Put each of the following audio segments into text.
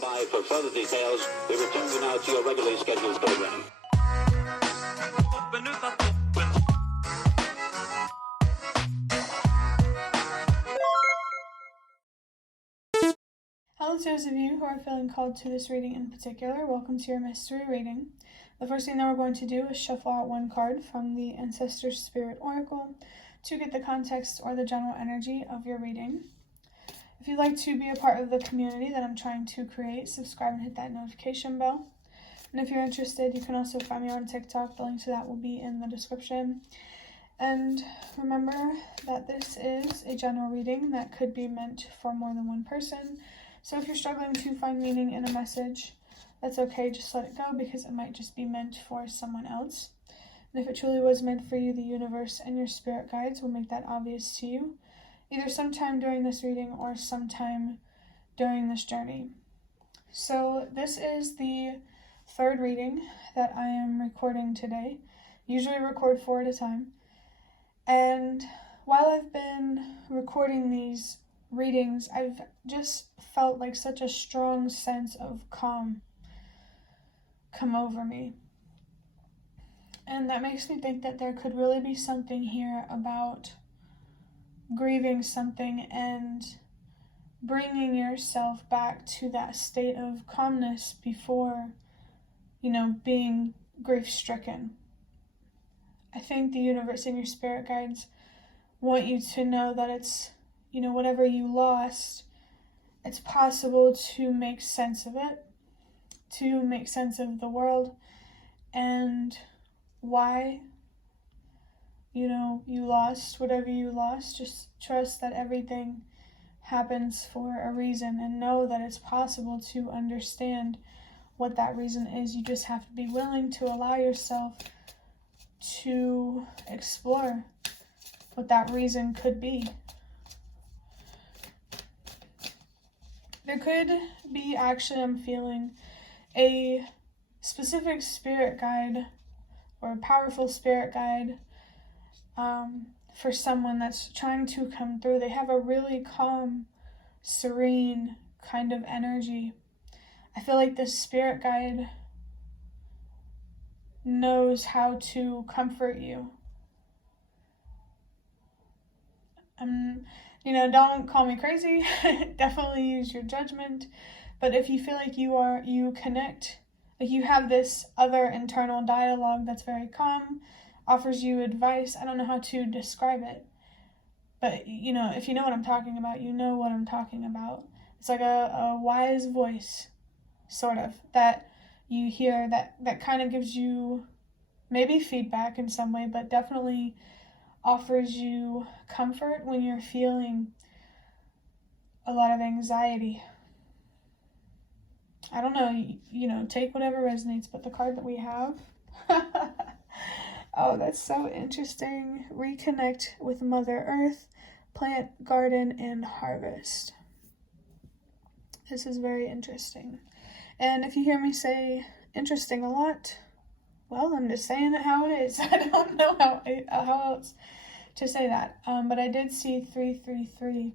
stand by for further details. We return you now to your regularly scheduled program. Hello to those of you who are feeling called to this reading in particular. Welcome to your mystery reading. The first thing that we're going to do is shuffle out one card from the Ancestor Spirit Oracle to get the context or the general energy of your reading. If you'd like to be a part of the community that I'm trying to create, subscribe and hit that notification bell. And if you're interested, you can also find me on TikTok. The link to that will be in the description. And remember that this is a general reading that could be meant for more than one person. So if you're struggling to find meaning in a message, that's okay, just let it go because it might just be meant for someone else. And if it truly was meant for you, the universe and your spirit guides will make that obvious to you, either sometime during this reading or sometime during this journey. So this is the third reading that I am recording today. Usually record 4 at a time. And while I've been recording these readings, I've just felt like such a strong sense of calm come over me. And that makes me think that there could really be something here about grieving something and bringing yourself back to that state of calmness before, being grief-stricken. I think the universe and your spirit guides want you to know that it's whatever you lost, it's possible to make sense of it, to make sense of the world and why, you lost whatever you lost. Just trust that everything happens for a reason and know that it's possible to understand what that reason is. You just have to be willing to allow yourself to explore what that reason could be. There could be, I'm feeling a specific spirit guide or a powerful spirit guide for someone that's trying to come through. They have a really calm, serene kind of energy. I feel like this spirit guide knows how to comfort you. Don't call me crazy. Definitely use your judgment. But if you feel like you connect, like you have this other internal dialogue that's very calm, offers you advice. I don't know how to describe it. But, if you know what I'm talking about, you know what I'm talking about. It's like a wise voice, sort of, that you hear that kind of gives you maybe feedback in some way, but definitely offers you comfort when you're feeling a lot of anxiety. I don't know, take whatever resonates, but the card that we have, oh, that's so interesting. Reconnect with Mother Earth, plant, garden, and harvest. This is very interesting. And if you hear me say interesting a lot, well, I'm just saying it how it is. I don't know how else to say that. But I did see 333.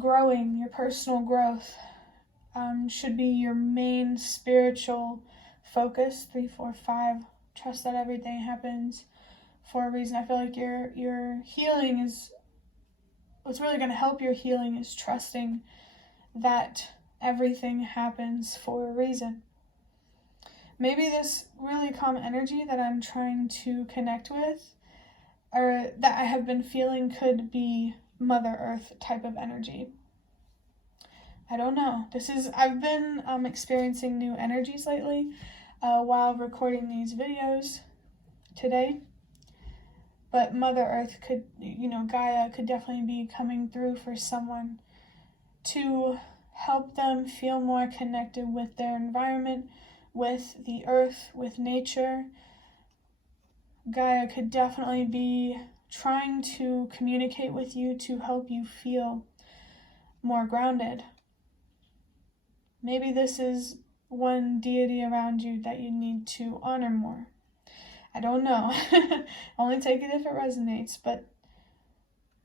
Growing, your personal growth should be your main spiritual focus. 345. Trust that everything happens for a reason. I feel like your healing is, what's really going to help your healing is trusting that everything happens for a reason. Maybe this really calm energy that I'm trying to connect with, or that I have been feeling, could be Mother Earth type of energy. I don't know. I've been experiencing new energies lately while recording these videos today. But Mother Earth could, Gaia could definitely be coming through for someone to help them feel more connected with their environment, with the earth, with nature. Gaia could definitely be trying to communicate with you to help you feel more grounded. Maybe this is one deity around you that you need to honor more. I don't know. Only take it if it resonates, but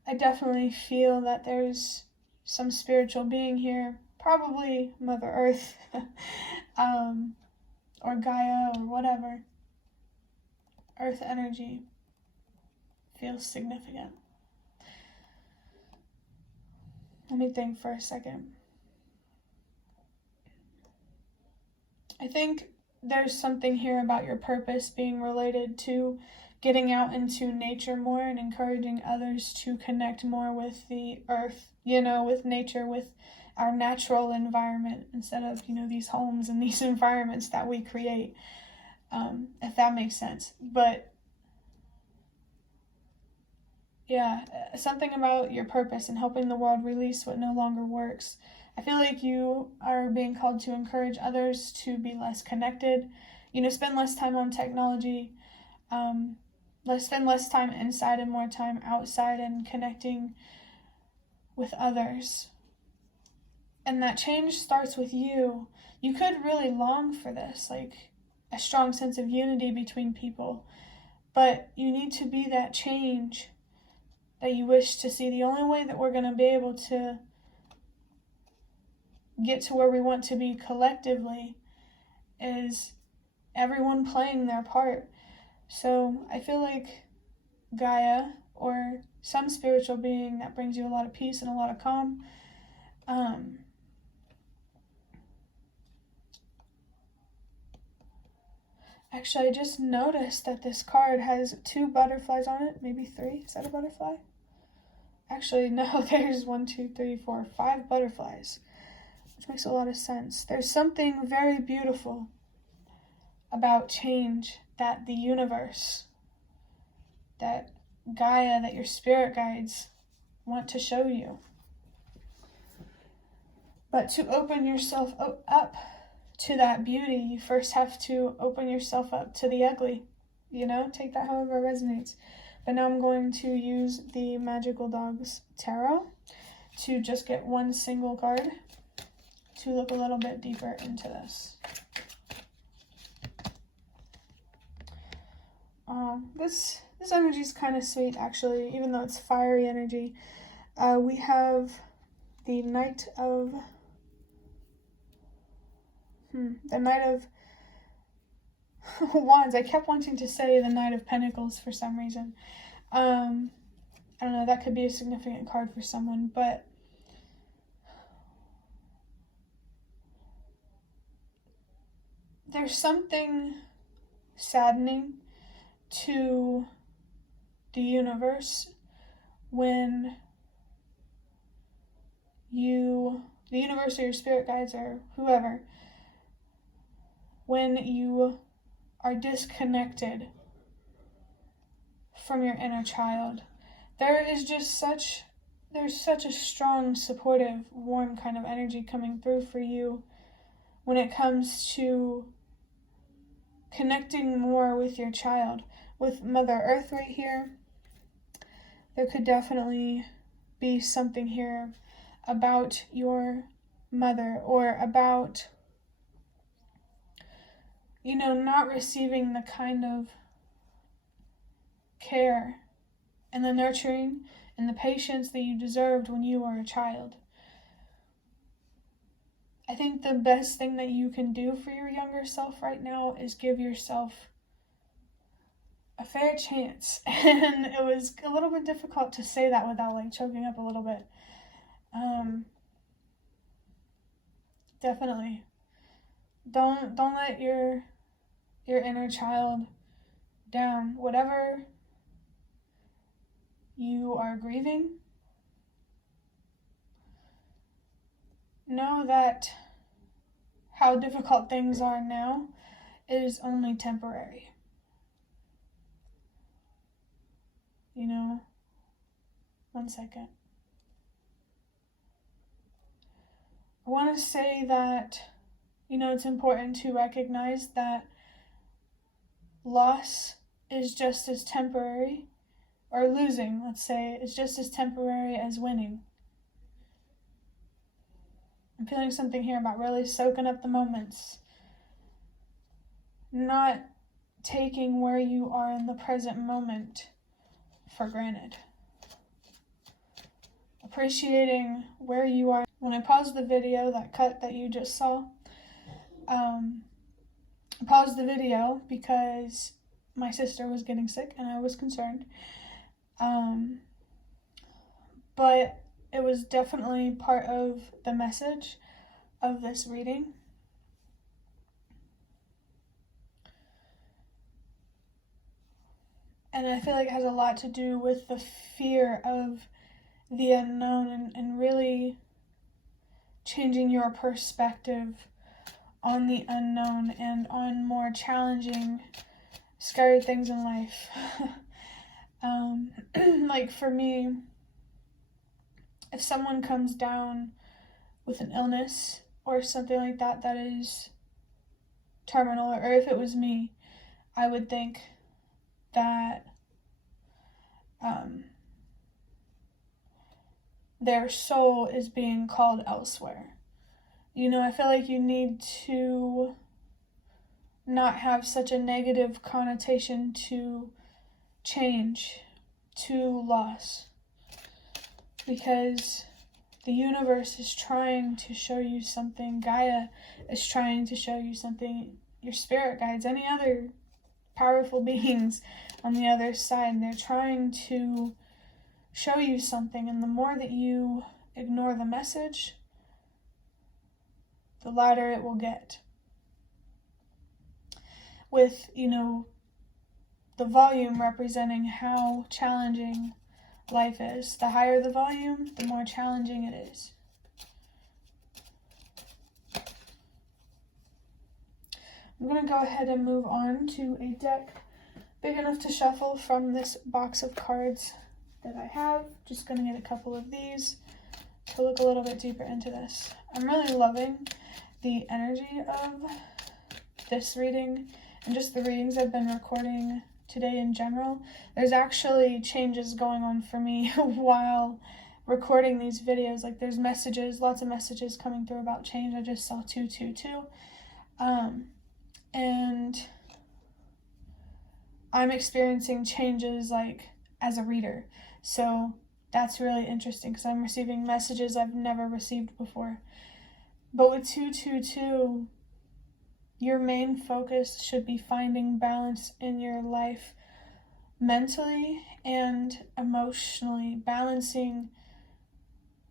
I definitely feel that there's some spiritual being here, probably Mother Earth, or Gaia, or whatever. Earth energy feels significant. Let me think for a second. I think there's something here about your purpose being related to getting out into nature more and encouraging others to connect more with the earth, with nature, with our natural environment, instead of, these homes and these environments that we create, if that makes sense. But yeah, something about your purpose and helping the world release what no longer works. I feel like you are being called to encourage others to be less connected, spend less time on technology, spend less time inside and more time outside and connecting with others. And that change starts with you. You could really long for this, like a strong sense of unity between people, but you need to be that change that you wish to see. The only way that we're going to be able to get to where we want to be collectively is everyone playing their part. So I feel like Gaia, or some spiritual being that brings you a lot of peace and a lot of calm, actually, I just noticed that this card has 2 butterflies on it, maybe 3. Is that a butterfly? Actually, no, there's 1, 2, 3, 4, 5 butterflies, which makes a lot of sense. There's something very beautiful about change that the universe, that Gaia, that your spirit guides want to show you. But to open yourself up to that beauty, you first have to open yourself up to the ugly. Take that however resonates. But now I'm going to use the Magical Dogs Tarot to just get one single card to look a little bit deeper into this. This energy is kind of sweet, actually, even though it's fiery energy. We have the Knight of Wands. I kept wanting to say the Knight of Pentacles for some reason. I don't know, that could be a significant card for someone, but there's something saddening to the universe when the universe or your spirit guides or whoever, when you are disconnected from your inner child. There's such a strong, supportive, warm kind of energy coming through for you when it comes to connecting more with your child. With Mother Earth right here, there could definitely be something here about your mother, or about, not receiving the kind of care and the nurturing and the patience that you deserved when you were a child. I think the best thing that you can do for your younger self right now is give yourself a fair chance. And it was a little bit difficult to say that without choking up a little bit. Definitely. Don't let your inner child down. Whatever you are grieving, know that how difficult things are now is only temporary. One second. I want to say that, it's important to recognize that loss is just as temporary, or losing, let's say, is just as temporary as winning. I'm feeling something here about really soaking up the moments, not taking where you are in the present moment for granted. Appreciating where you are when I paused the video, that cut that you just saw, I paused the video because my sister was getting sick and I was concerned. But it was definitely part of the message of this reading. And I feel like it has a lot to do with the fear of the unknown and really changing your perspective on the unknown and on more challenging, scary things in life. Like for me, if someone comes down with an illness or something like that that is terminal, or if it was me, I would think that their soul is being called elsewhere. You know, I feel like you need to not have such a negative connotation to change, to loss, because the universe is trying to show you something. Gaia is trying to show you something. Your spirit guides, any other powerful beings on the other side, they're trying to show you something. And the more that you ignore the message, the louder it will get. With, you know, the volume representing how challenging life is. The higher the volume, the more challenging it is. I'm going to go ahead and move on to a deck big enough to shuffle from this box of cards that I have. Just going to get a couple of these to look a little bit deeper into this. I'm really loving the energy of this reading and just the readings I've been recording today in general. There's actually changes going on for me while recording these videos. Like there's messages, lots of messages coming through about change. I just saw 222. And I'm experiencing changes like as a reader. So that's really interesting because I'm receiving messages I've never received before. But with 222, your main focus should be finding balance in your life mentally and emotionally, balancing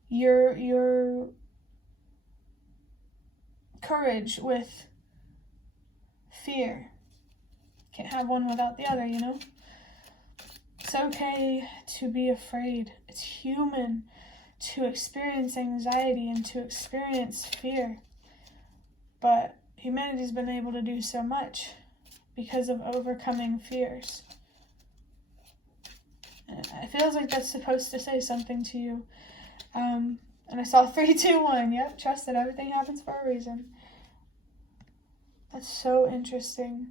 your courage with fear. Can't have one without the other, you know? It's okay to be afraid. It's human to experience anxiety and to experience fear. But humanity's been able to do so much because of overcoming fears. And it feels like that's supposed to say something to you. And I saw 3, 2, 1. Yep, trust that everything happens for a reason. That's so interesting.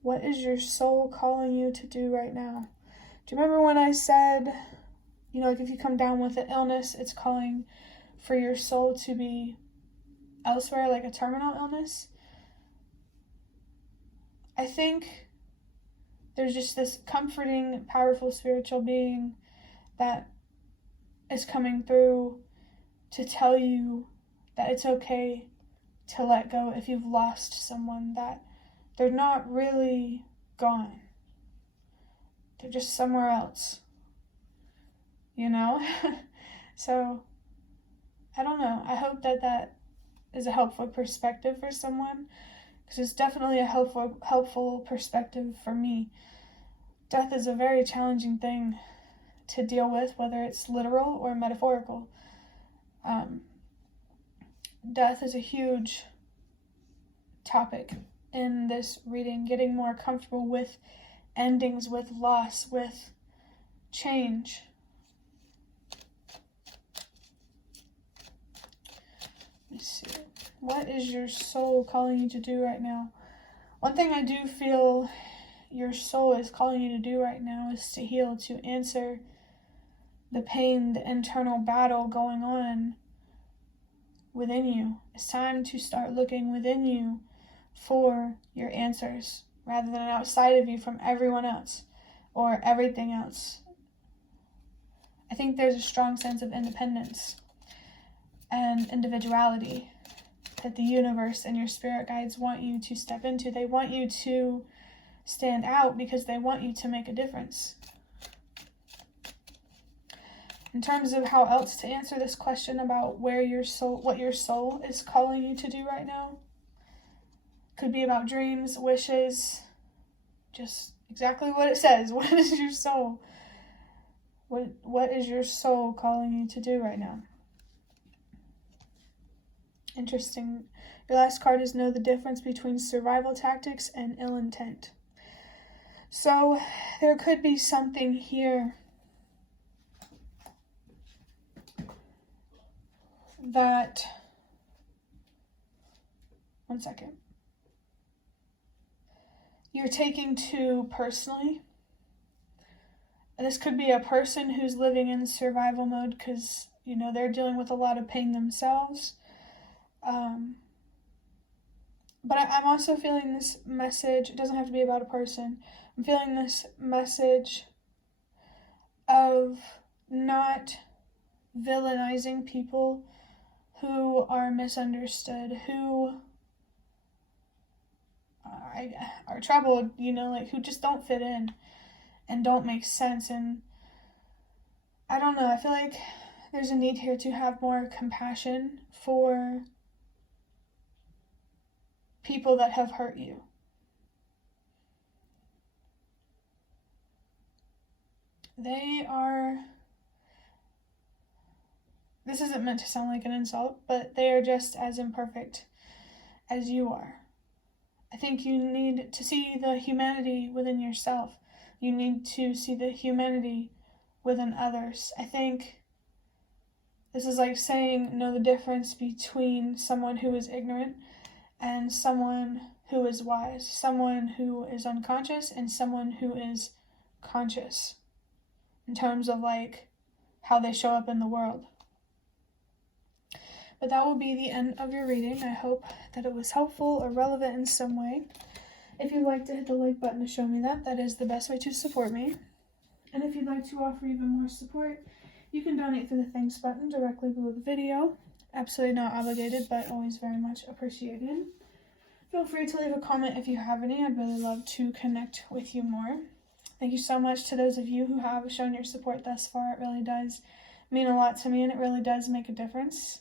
What is your soul calling you to do right now? Do you remember when I said, you know, like if you come down with an illness, it's calling for your soul to be elsewhere, like a terminal illness? I think there's just this comforting, powerful spiritual being that is coming through to tell you that it's okay to let go if you've lost someone, that they're not really gone. They're just somewhere else, you know? So, I don't know. I hope that that is a helpful perspective for someone, because it's definitely a helpful perspective for me. Death is a very challenging thing to deal with, whether it's literal or metaphorical. Death is a huge topic in this reading, getting more comfortable with endings, with loss, with change. Let me see. What is your soul calling you to do right now? One thing I do feel your soul is calling you to do right now is to heal, to answer the pain, the internal battle going on within you. It's time to start looking within you for your answers rather than outside of you from everyone else or everything else. I think there's a strong sense of independence and individuality that the universe and your spirit guides want you to step into. They want you to stand out because they want you to make a difference. In terms of how else to answer this question about what your soul is calling you to do right now, could be about dreams, wishes, just exactly what it says. What is your soul? What is your soul calling you to do right now? Interesting. Your last card is know the difference between survival tactics and ill intent. So there could be something here that, one second, you're taking to personally. This could be a person who's living in survival mode because, they're dealing with a lot of pain themselves. But I'm also feeling this message. It doesn't have to be about a person. I'm feeling this message of not villainizing people who are misunderstood, who are troubled, who just don't fit in and don't make sense. And I don't know, I feel like there's a need here to have more compassion for people that have hurt you. This isn't meant to sound like an insult, but they are just as imperfect as you are. I think you need to see the humanity within yourself. You need to see the humanity within others. I think this is like saying know the difference between someone who is ignorant and someone who is wise, someone who is unconscious and someone who is conscious in terms of how they show up in the world. But that will be the end of your reading. I hope that it was helpful or relevant in some way. If you'd like to hit the like button to show me that is the best way to support me. And if you'd like to offer even more support, you can donate through the thanks button directly below the video. Absolutely not obligated, but always very much appreciated. Feel free to leave a comment if you have any. I'd really love to connect with you more. Thank you so much to those of you who have shown your support thus far. It really does mean a lot to me, and it really does make a difference.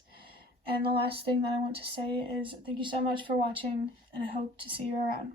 And the last thing that I want to say is thank you so much for watching, and I hope to see you around.